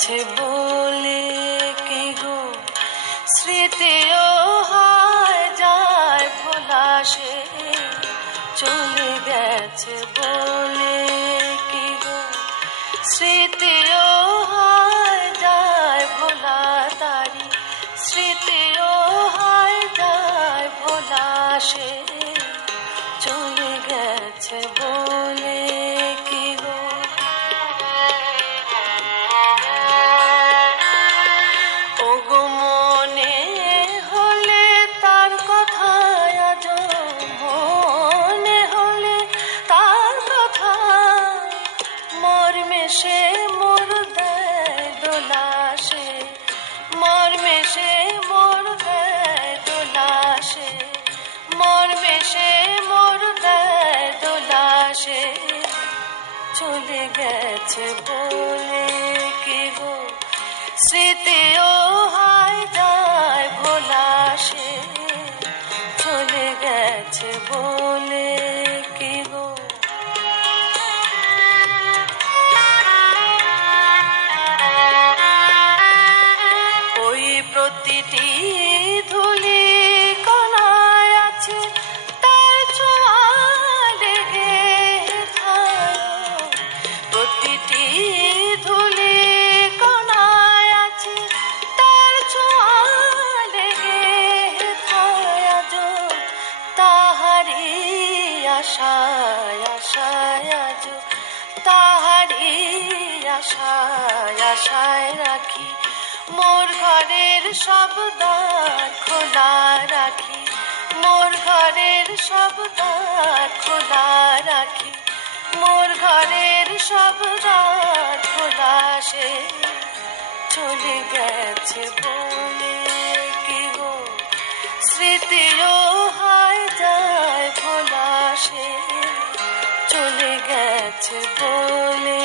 গেছে বলে কি গো স্মৃতিও হয় যায় ভোলা সে চলে গেছে বলে কি গো স্মৃতিও হয় যায় ভোলা তারি স্মৃতিও হয় যায় ভোলা সে চলে গেছে বলে কি গো ওগো মনে হলে তার কথা আজ মনে হলে তার কথা মর্মে সে মোর দেয় দোলা সে মর্মে সে মোর দেয় দোলা সে মর্মে সে মোর দেয় দোলা সে চলে গেছে বলে কি গো স্মৃতিও হয় যায় ভোলা সে চলে গেছে বলে কি গো ওই প্রতিটি ধুলি কণায় আছে তার ছোঁয়া লেগে থায় প্রতিটি ধুলি কণায় আছে তার ছোঁয়া লেগে থায় আজ তাহারি আশায় আশায় আজ তাহারি আশায় আশায় রাখি মোর ঘরের সব দ্বার খোলা রাখি মোর ঘরের সব দ্বার খোলা রাখি মোর ঘরের সব দ্বার খোলা সে চলে গেছে বলে কি গো স্মৃতিও হয় যায় ভোলা সে চলে গেছে বলে